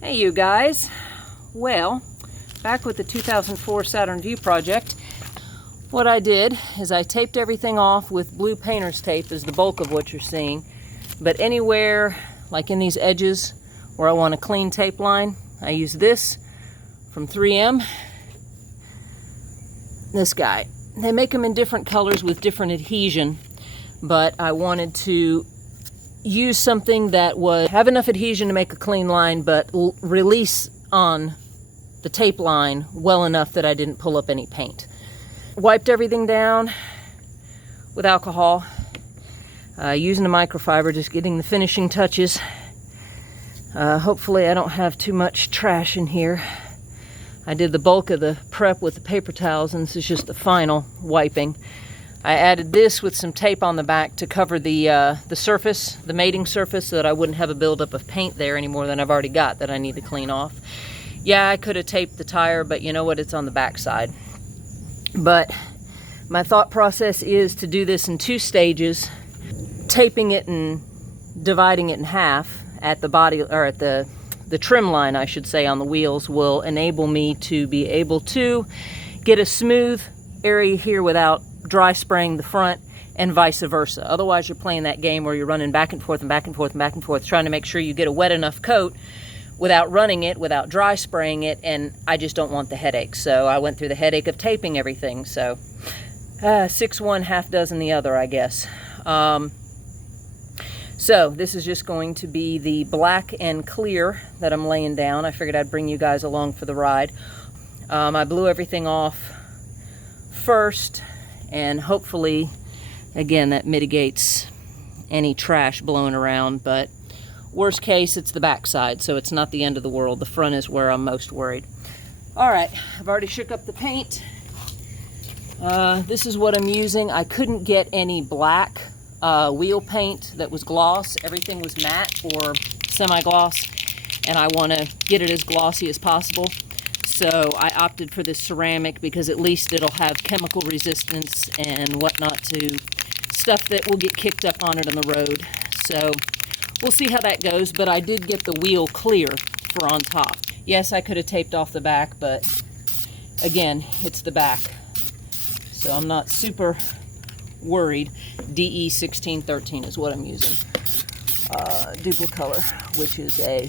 Hey you guys, well, back with the 2004 Saturn VUE project. What I did is I taped everything off with blue painter's tape is the bulk of what you're seeing, but anywhere like in these edges where I want a clean tape line, I use this from 3M, this guy. They make them in different colors with different adhesion, but I wanted to use something that would have enough adhesion to make a clean line, but release on the tape line well enough that I didn't pull up any paint. Wiped everything down with alcohol, using a microfiber, just getting the finishing touches. Hopefully I don't have too much trash in here. I did the bulk of the prep with the paper towels, and this is just the final wiping. I added this with some tape on the back to cover the surface, the mating surface, so that I wouldn't have a buildup of paint there any more than I've already got that I need to clean off. Yeah, I could have taped the tire, but you know what? It's on the back side. But my thought process is to do this in 2 stages, taping it and dividing it in half at the body, or at the trim line, I should say, on the wheels will enable me to be able to get a smooth area here without dry spraying the front, and vice versa. Otherwise you're playing that game where you're running back and forth and back and forth and back and forth, trying to make sure you get a wet enough coat without running it, without dry spraying it, and I just don't want the headache. So I went through the headache of taping everything. So 6 one, half dozen the other, I guess. So this is just going to be the black and clear that I'm laying down. I figured I'd bring you guys along for the ride. I blew everything off first, and hopefully, again, that mitigates any trash blowing around, but worst case, it's the back side, so it's not the end of the world. The front is where I'm most worried. All right, I've already shook up the paint. This is what I'm using. I couldn't get any black wheel paint that was gloss. Everything was matte or semi-gloss, and I want to get it as glossy as possible. So I opted for this ceramic because at least it'll have chemical resistance and whatnot to stuff that will get kicked up on it on the road. So we'll see how that goes, but I did get the wheel clear for on top. Yes, I could have taped off the back, but again, it's the back. So I'm not super worried. DE 1613 is what I'm using. Duplicolor, which is a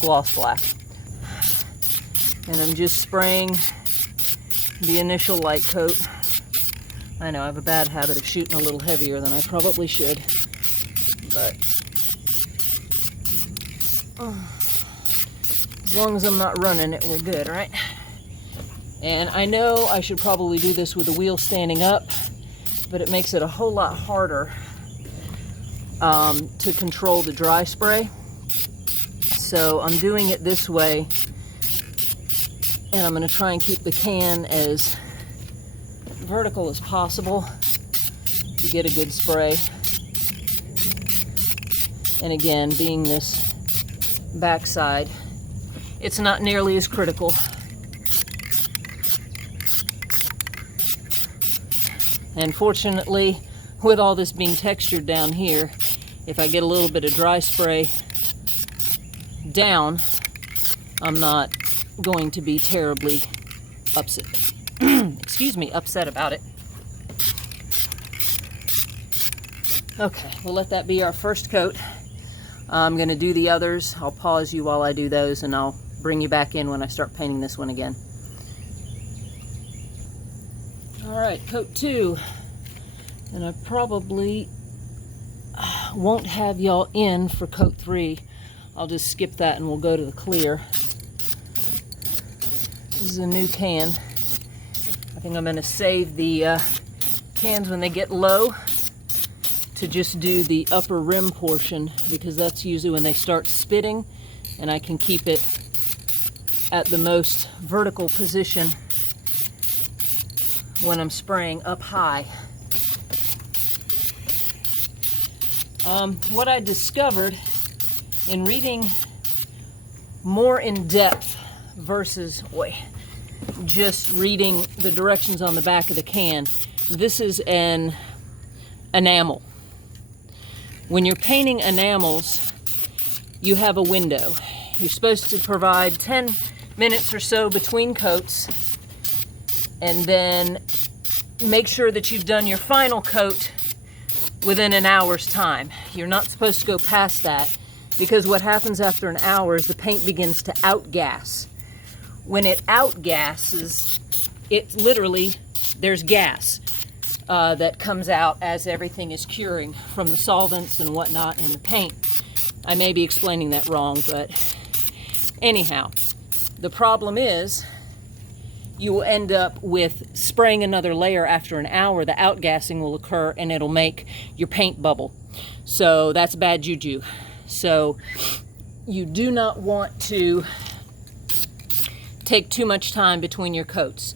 gloss black. And I'm just spraying the initial light coat. I know I have a bad habit of shooting a little heavier than I probably should, but as long as I'm not running it, we're good, right? And I know I should probably do this with the wheel standing up, but it makes it a whole lot harder to control the dry spray. So I'm doing it this way, and I'm going to try and keep the can as vertical as possible to get a good spray. And again, being this backside, it's not nearly as critical. And fortunately, with all this being textured down here, if I get a little bit of dry spray down, I'm not going to be terribly upset. Excuse me, upset about it. Okay, we'll let that be our first coat. I'm going to do the others. I'll pause you while I do those, and I'll bring you back in when I start painting this one again. Alright, coat 2. And I probably won't have y'all in for coat 3. I'll just skip that and we'll go to the clear. This is a new can. I think I'm going to save the cans when they get low to just do the upper rim portion, because that's usually when they start spitting, and I can keep it at the most vertical position when I'm spraying up high. What I discovered in reading more in depth versus just reading the directions on the back of the can, this is an enamel. When you're painting enamels, you have a window. You're supposed to provide 10 minutes or so between coats, and then make sure that you've done your final coat within an hour's time. You're not supposed to go past that, because what happens after an hour is the paint begins to outgas. When it outgasses, it literally, there's gas that comes out as everything is curing from the solvents and whatnot in the paint. I may be explaining that wrong, but anyhow, the problem is you will end up with spraying another layer after an hour. The outgassing will occur and it'll make your paint bubble. So that's bad juju. So you do not want to take too much time between your coats.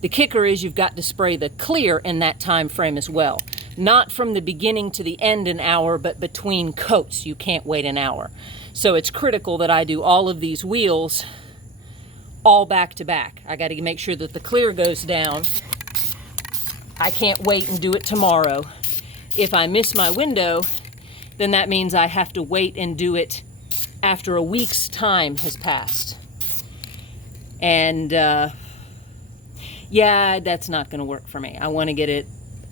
The kicker is you've got to spray the clear in that time frame as well. Not from the beginning to the end an hour, but between coats. You can't wait an hour. So it's critical that I do all of these wheels all back to back. I got to make sure that the clear goes down. I can't wait and do it tomorrow. If I miss my window, then that means I have to wait and do it after a week's time has passed. And yeah, that's not going to work for me. I want to get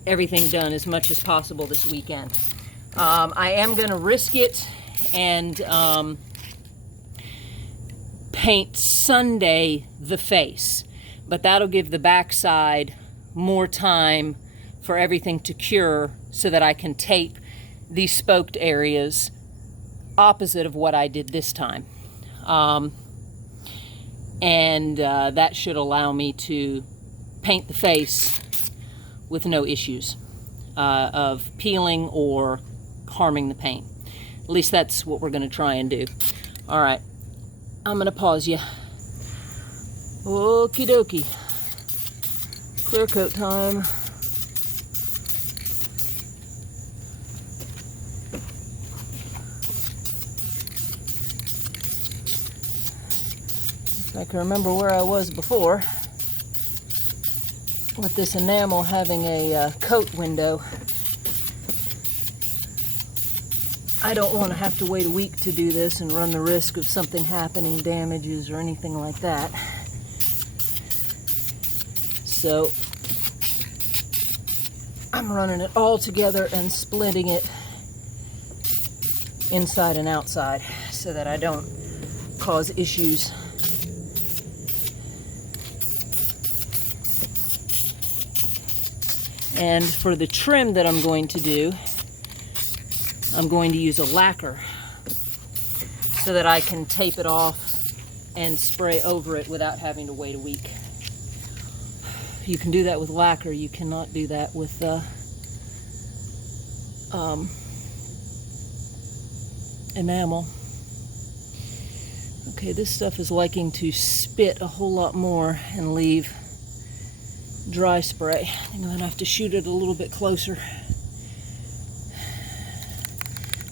everything done as much as possible this weekend. I am going to risk it and paint Sunday the face, but that'll give the backside more time for everything to cure so that I can tape these spoked areas opposite of what I did this time. And that should allow me to paint the face with no issues of peeling or harming the paint. At least that's what we're going to try and do. All right, I'm going to pause you. Okie dokie. Clear coat time. I can remember where I was before with this enamel having a coat window. I don't want to have to wait a week to do this and run the risk of something happening, damages or anything like that. So I'm running it all together and splitting it inside and outside so that I don't cause issues. And for the trim that I'm going to do, I'm going to use a lacquer so that I can tape it off and spray over it without having to wait a week. You can do that with lacquer. You cannot do that with enamel. Okay, this stuff is liking to spit a whole lot more and leave dry spray. I'm going to have to shoot it a little bit closer.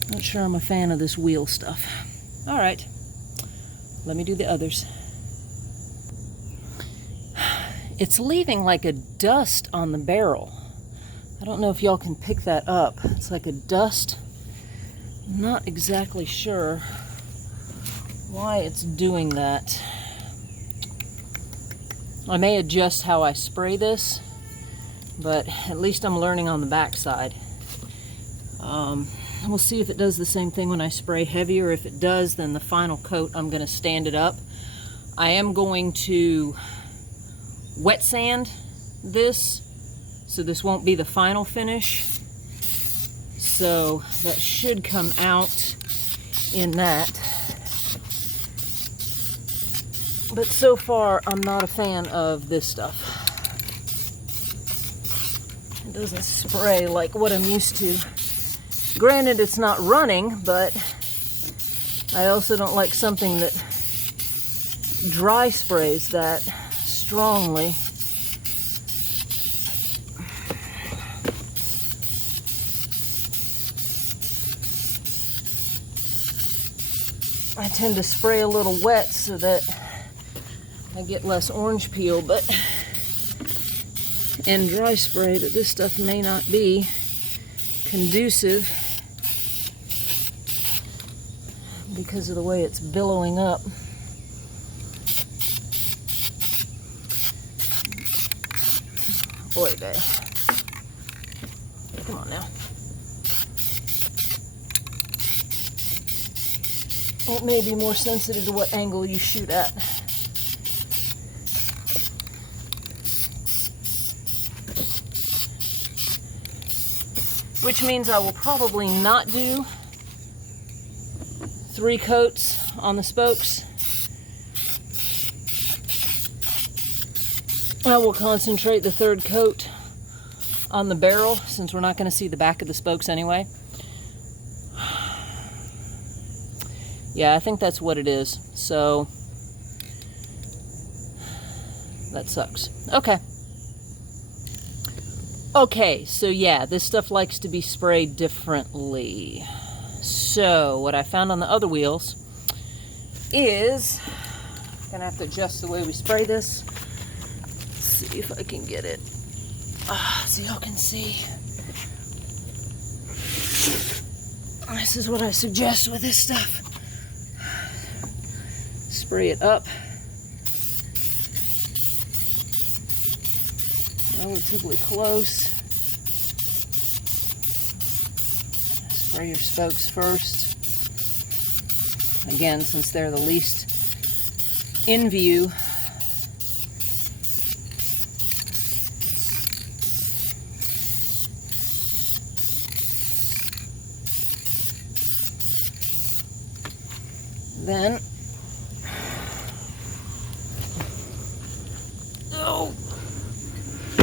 Not sure I'm a fan of this wheel stuff. All right, let me do the others. It's leaving like a dust on the barrel. I don't know if y'all can pick that up. It's like a dust. I'm not exactly sure why it's doing that. I may adjust how I spray this, but at least I'm learning on the backside. We'll see if it does the same thing when I spray heavier. If it does, then the final coat, I'm going to stand it up. I am going to wet sand this, so this won't be the final finish. So that should come out in that. But so far, I'm not a fan of this stuff. It doesn't spray like what I'm used to. Granted, it's not running, but I also don't like something that dry sprays that strongly. I tend to spray a little wet so that I get less orange peel, and dry spray, but this stuff may not be conducive. I'm because of the way it's billowing up. Boy, babe. Come on now. It may be more sensitive to what angle you shoot at. Which means I will probably not do 3 coats on the spokes. I will concentrate the 3rd coat on the barrel, since we're not going to see the back of the spokes anyway. Yeah, I think that's what it is. So, that sucks. Okay. Okay, so yeah, this stuff likes to be sprayed differently. So, what I found on the other wheels is, I'm gonna have to adjust the way we spray this. Let's see if I can get it. So y'all can see. This is what I suggest with this stuff. Spray it up relatively close. Spray your spokes first. Again, since they're the least in view. Then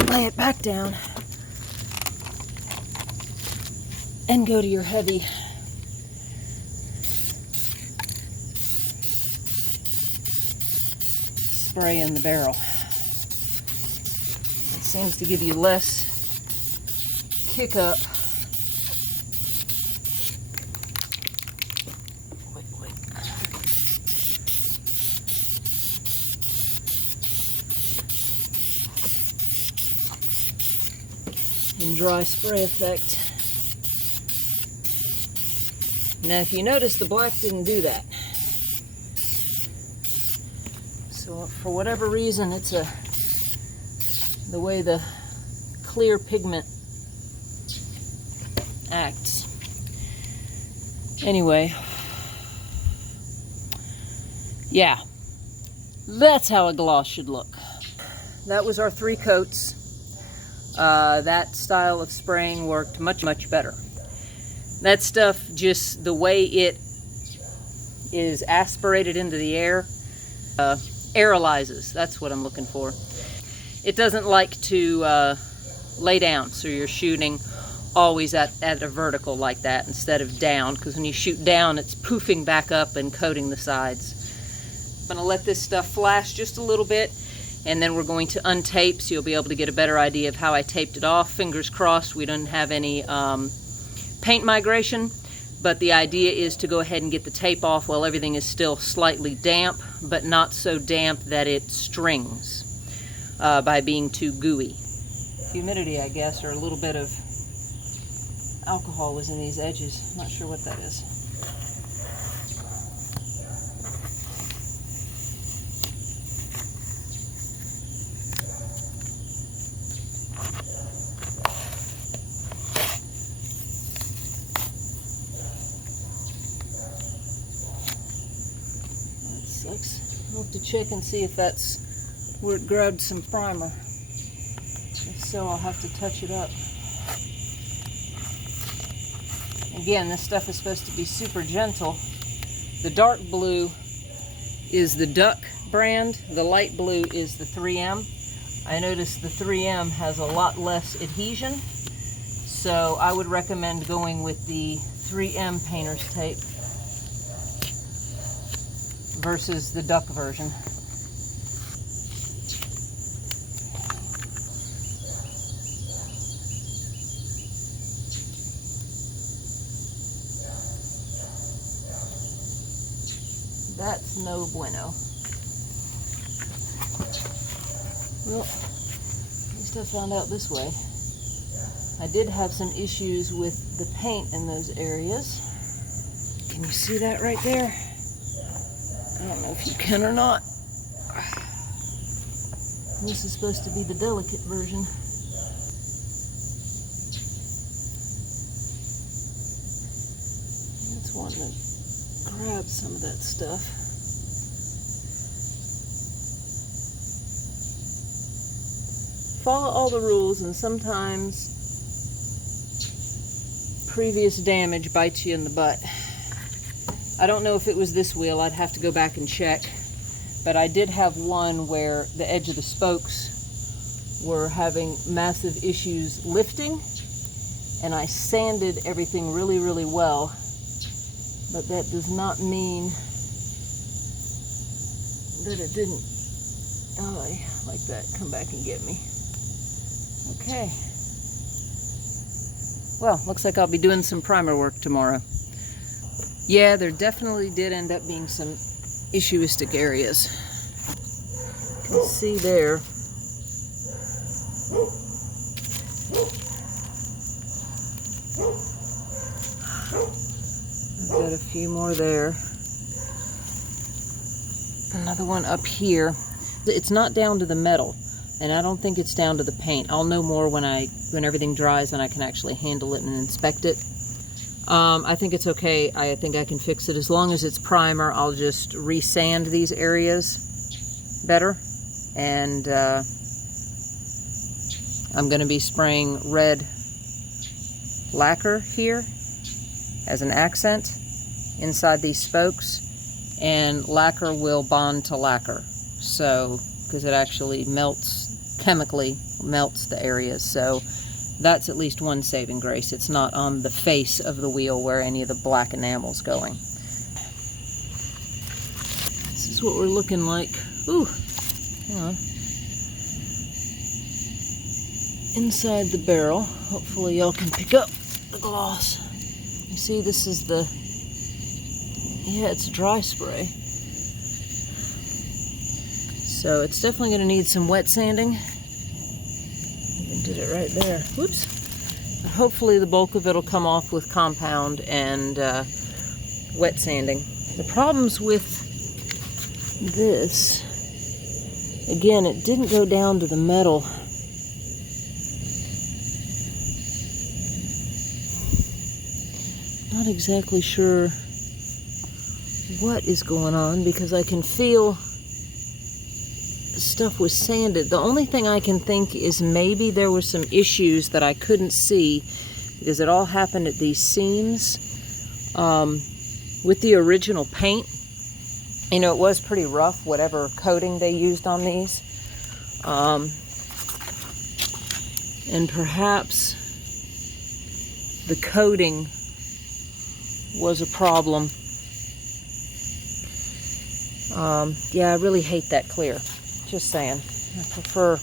lay it back down and go to your heavy spray in the barrel. It seems to give you less kick up. And dry spray effect. Now if you notice, the black didn't do that. So for whatever reason, it's the way the clear pigment acts. Anyway, yeah, that's how a gloss should look. That was our 3 coats. That style of spraying worked much, much better. That stuff, just the way it is aspirated into the air, aerolizes. That's what I'm looking for. It doesn't like to lay down, so you're shooting always at a vertical like that instead of down, because when you shoot down, it's poofing back up and coating the sides. I'm going to let this stuff flash just a little bit, and then we're going to untape, so you'll be able to get a better idea of how I taped it off. Fingers crossed we don't have any paint migration, but the idea is to go ahead and get the tape off while everything is still slightly damp, but not so damp that it strings by being too gooey. Humidity, I guess, or a little bit of alcohol was in these edges. I'm not sure what that is. I'll have to check and see if that's where it grabbed some primer. If so, I'll have to touch it up. Again, this stuff is supposed to be super gentle. The dark blue is the Duck brand. The light blue is the 3M. I noticed the 3M has a lot less adhesion, so I would recommend going with the 3M painter's tape versus the Duck version. That's no bueno. Well, at least I found out this way. I did have some issues with the paint in those areas. Can you see that right there? know if you can or not. This is supposed to be the delicate version. It's wanting to grab some of that stuff. Follow all the rules, and sometimes previous damage bites you in the butt. I don't know if it was this wheel, I'd have to go back and check, but I did have one where the edge of the spokes were having massive issues lifting, and I sanded everything really, really well, but that does not mean that it didn't, like that, come back and get me. Okay. Well, looks like I'll be doing some primer work tomorrow. Yeah, there definitely did end up being some issuistic areas. You can see there. I've got a few more there. Another one up here. It's not down to the metal, and I don't think it's down to the paint. I'll know more when everything dries and I can actually handle it and inspect it. I think it's okay. I think I can fix it. As long as it's primer, I'll just resand these areas better. And I'm going to be spraying red lacquer here as an accent inside these spokes. And lacquer will bond to lacquer. So, because it actually chemically melts the areas. So that's at least one saving grace. It's not on the face of the wheel where any of the black enamel's going. This is what we're looking like. Ooh, hang on. Inside the barrel. Hopefully y'all can pick up the gloss. You see, this is it's a dry spray. So it's definitely going to need some wet sanding. Even did it right there. Whoops. But hopefully the bulk of it will come off with compound and wet sanding. The problems with this, again, it didn't go down to the metal. Not exactly sure what is going on because I can feel stuff was sanded. The only thing I can think is maybe there were some issues that I couldn't see because it all happened at these seams. With the original paint, you know, it was pretty rough, whatever coating they used on these. And perhaps the coating was a problem. Yeah, I really hate that clear. Just saying. I prefer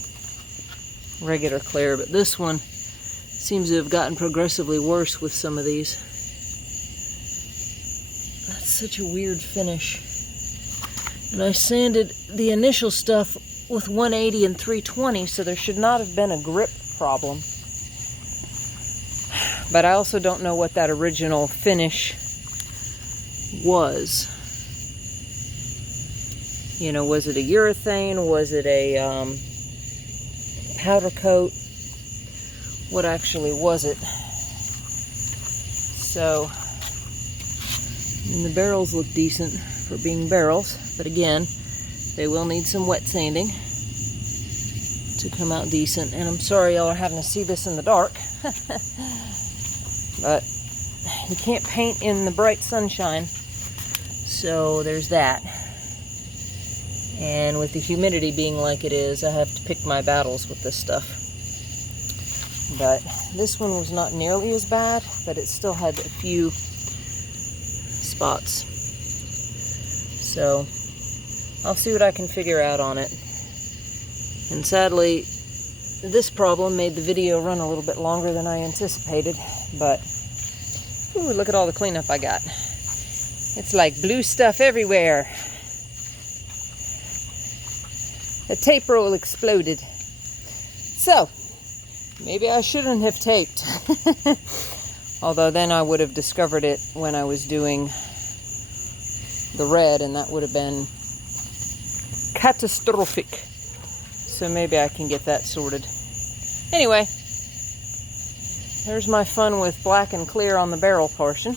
regular clear, but this one seems to have gotten progressively worse with some of these. That's such a weird finish. And I sanded the initial stuff with 180 and 320, so there should not have been a grip problem. But I also don't know what that original finish was. You know, was it a urethane? Was it a powder coat? What actually was it? So, and the barrels look decent for being barrels, but again, they will need some wet sanding to come out decent. And I'm sorry y'all are having to see this in the dark, but you can't paint in the bright sunshine, so there's that. And with the humidity being like it is, I have to pick my battles with this stuff. But this one was not nearly as bad, but it still had a few spots. So I'll see what I can figure out on it. And sadly, this problem made the video run a little bit longer than I anticipated, but ooh, look at all the cleanup I got. It's like blue stuff everywhere. The tape roll exploded. So, maybe I shouldn't have taped. Although then I would have discovered it when I was doing the red, and that would have been catastrophic. So maybe I can get that sorted. Anyway, there's my fun with black and clear on the barrel portion.